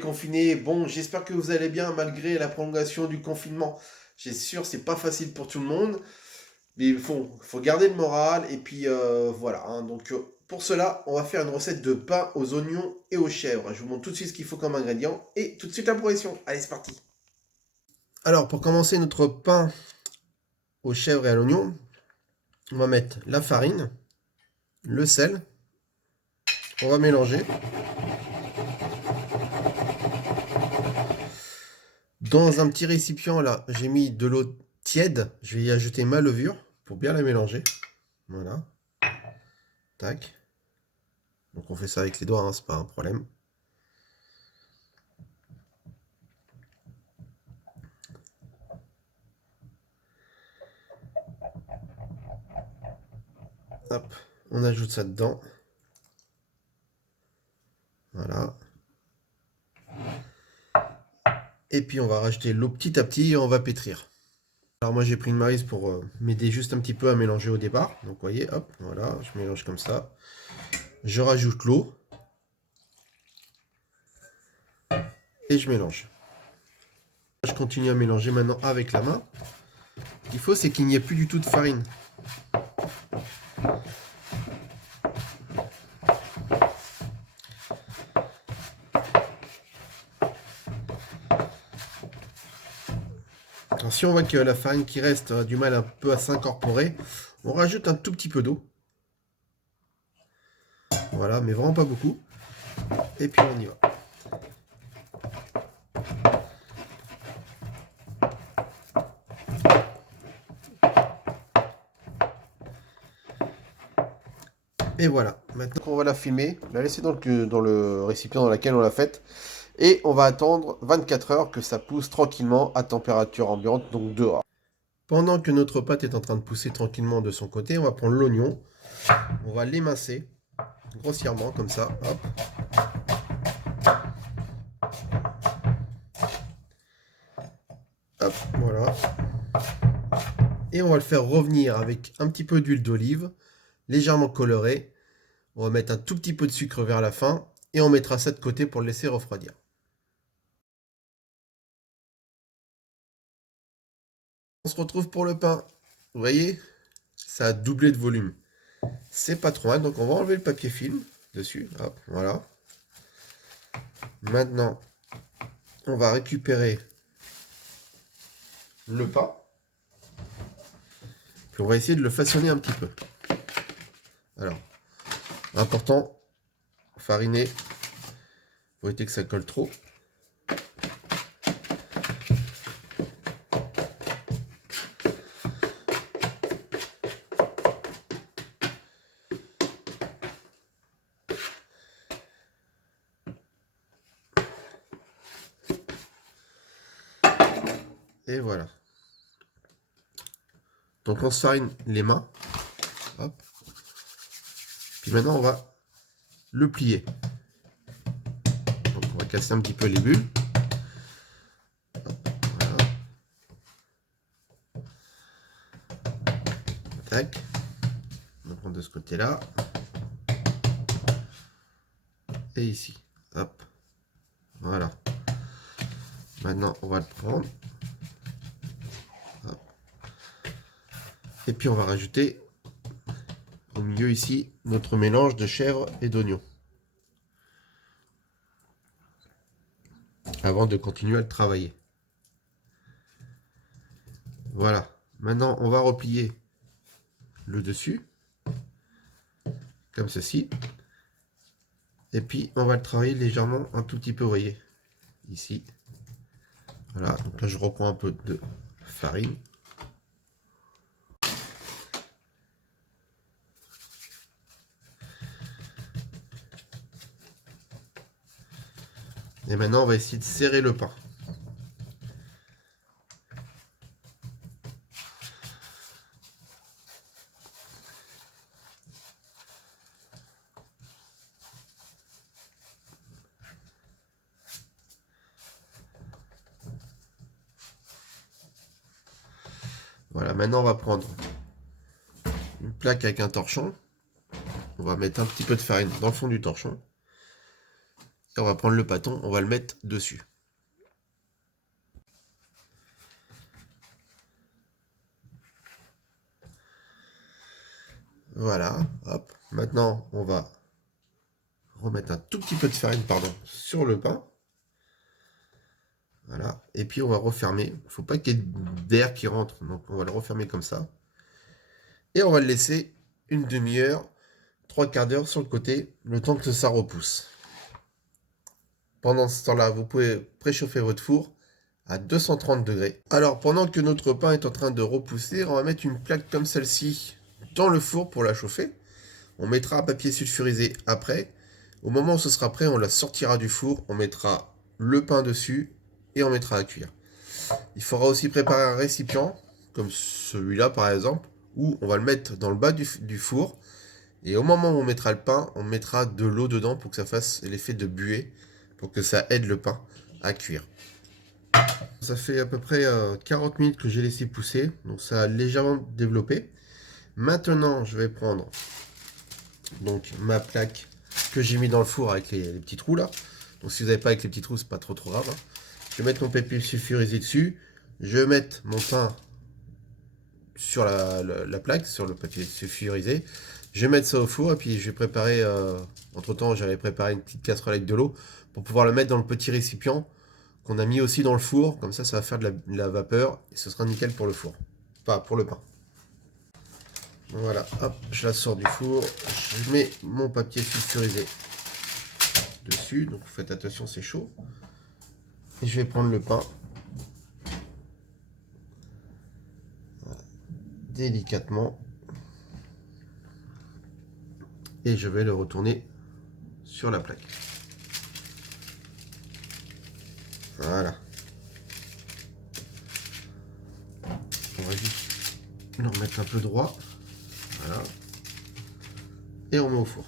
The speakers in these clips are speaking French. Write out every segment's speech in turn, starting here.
confinés. Bon, j'espère que vous allez bien malgré la prolongation du confinement. J'ai sûr, c'est pas facile pour tout le monde, mais il faut garder le moral. Et puis voilà, hein. Donc pour cela, on va faire une recette de pain aux oignons et aux chèvres. Je vous montre tout de suite ce qu'il faut comme ingrédients et tout de suite la progression. Allez, c'est parti. Alors, pour commencer notre pain aux chèvres et à l'oignon, on va mettre la farine, le sel, on va mélanger. Dans un petit récipient, là, j'ai mis de l'eau tiède. Je vais y ajouter ma levure pour bien la mélanger. Voilà. Tac. Donc on fait ça avec les doigts, hein, c'est pas un problème. Hop, on ajoute ça dedans. Voilà. Et puis on va rajouter l'eau petit à petit et on va pétrir. Alors moi j'ai pris une maryse pour m'aider juste un petit peu à mélanger au départ. Donc vous voyez, hop, voilà, je mélange comme ça. Je rajoute l'eau. Et je mélange. Je continue à mélanger maintenant avec la main. Ce qu'il faut, c'est qu'il n'y ait plus du tout de farine. Alors, si on voit que la farine qui reste a du mal un peu à s'incorporer, on rajoute un tout petit peu d'eau. Voilà, mais vraiment pas beaucoup. Et puis on y va. Et voilà, maintenant on va la filmer, la laisser dans le récipient dans lequel on l'a faite. Et on va attendre 24 heures que ça pousse tranquillement à température ambiante, donc dehors. Pendant que notre pâte est en train de pousser tranquillement de son côté, on va prendre l'oignon, on va l'émincer grossièrement comme ça, hop. Hop, voilà. Et on va le faire revenir avec un petit peu d'huile d'olive, légèrement colorée. On va mettre un tout petit peu de sucre vers la fin et on mettra ça de côté pour le laisser refroidir. On se retrouve pour le pain. Vous voyez, ça a doublé de volume. C'est pas trop mal, donc on va enlever le papier film dessus. Hop, voilà. Maintenant, on va récupérer le pain. Puis on va essayer de le façonner un petit peu. Alors, important, fariner. Faut éviter que ça colle trop. Et voilà. Donc on se farine les mains. Hop. Puis maintenant on va le plier. Donc on va casser un petit peu les bulles. Hop, voilà. Tac. On va prendre de ce côté-là. Et ici. Hop. Voilà. Maintenant on va le prendre. Hop. Et puis on va rajouter au milieu ici notre mélange de chèvre et d'oignon. Avant de continuer à le travailler. Voilà. Maintenant on va replier le dessus. Comme ceci. Et puis on va le travailler légèrement un tout petit peu, vous voyez. Ici. Voilà. Donc là je reprends un peu de farine. Et maintenant, on va essayer de serrer le pain. Voilà, maintenant on va prendre une plaque avec un torchon. On va mettre un petit peu de farine dans le fond du torchon. Et on va prendre le pâton, on va le mettre dessus. Voilà, hop. Maintenant, on va remettre un tout petit peu de farine, pardon, sur le pain. Voilà, et puis on va refermer. Il ne faut pas qu'il y ait d'air qui rentre, donc on va le refermer comme ça. Et on va le laisser une demi-heure, 3/4 d'heure sur le côté, le temps que ça repousse. Pendant ce temps-là, vous pouvez préchauffer votre four à 230 degrés. Alors, pendant que notre pain est en train de repousser, on va mettre une plaque comme celle-ci dans le four pour la chauffer. On mettra un papier sulfurisé après. Au moment où ce sera prêt, on la sortira du four, on mettra le pain dessus et on mettra à cuire. Il faudra aussi préparer un récipient, comme celui-là par exemple, où on va le mettre dans le bas du four. Et au moment où on mettra le pain, on mettra de l'eau dedans pour que ça fasse l'effet de buée, pour que ça aide le pain à cuire. Ça fait à peu près 40 minutes que j'ai laissé pousser, donc ça a légèrement développé. Maintenant, je vais prendre donc ma plaque que j'ai mis dans le four avec les petits trous là. Donc si vous n'avez pas avec les petits trous, c'est pas trop grave. Je vais mettre mon papier sulfurisé dessus. Je vais mettre mon pain sur la plaque, sur le papier sulfurisé. Je vais mettre ça au four et puis je vais préparer, entre temps j'avais préparé une petite casserole avec de l'eau pour pouvoir le mettre dans le petit récipient qu'on a mis aussi dans le four. Comme ça va faire de la vapeur et ce sera nickel pour le four. Pas pour le pain. Voilà, hop, je la sors du four. Je mets mon papier sulfurisé dessus. Donc faites attention, c'est chaud. Et je vais prendre le pain. Voilà, délicatement. Et je vais le retourner sur la plaque. Voilà. On va juste le remettre un peu droit. Voilà. Et on met au four.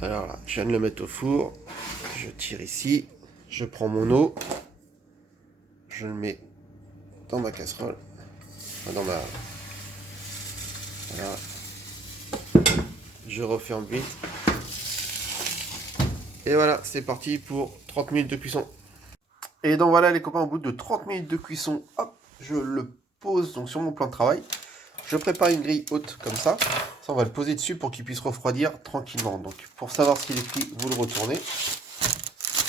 Alors là, je viens de le mettre au four. Je tire ici. Je prends mon eau. Je le mets dans ma casserole. Enfin, dans ma... Voilà. Je referme vite. Et voilà, c'est parti pour 30 minutes de cuisson. Et donc voilà les copains, au bout de 30 minutes de cuisson, hop, je le pose donc sur mon plan de travail. Je prépare une grille haute comme ça. Ça, on va le poser dessus pour qu'il puisse refroidir tranquillement. Donc pour savoir s'il est cuit, vous le retournez.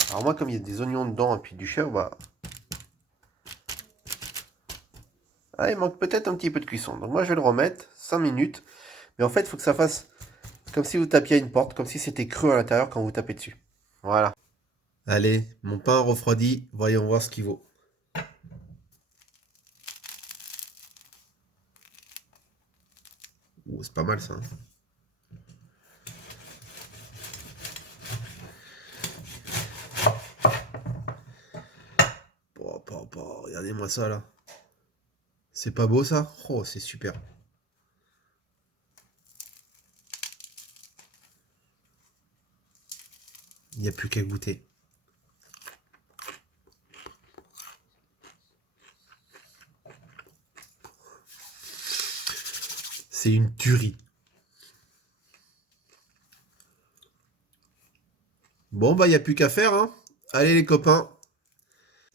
Alors moi, comme il y a des oignons dedans et puis du chèvre, bah... Ah, il manque peut-être un petit peu de cuisson. Donc moi, je vais le remettre 5 minutes. Mais en fait, il faut que ça fasse comme si vous tapiez à une porte, comme si c'était creux à l'intérieur quand vous tapez dessus. Voilà. Allez, mon pain refroidi, voyons voir ce qu'il vaut. Oh, c'est pas mal ça. Regardez-moi ça là. C'est pas beau ça? Oh, c'est super. Il n'y a plus qu'à goûter. C'est une tuerie. Bon, bah, il n'y a plus qu'à faire, hein. Allez, les copains.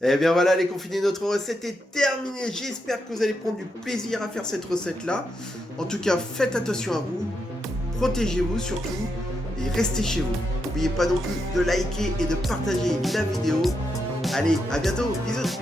Eh bien, voilà, les confinés, notre recette est terminée. J'espère que vous allez prendre du plaisir à faire cette recette-là. En tout cas, faites attention à vous. Protégez-vous surtout. Et restez chez vous. N'oubliez pas non plus de liker et de partager la vidéo. Allez, à bientôt. Bisous.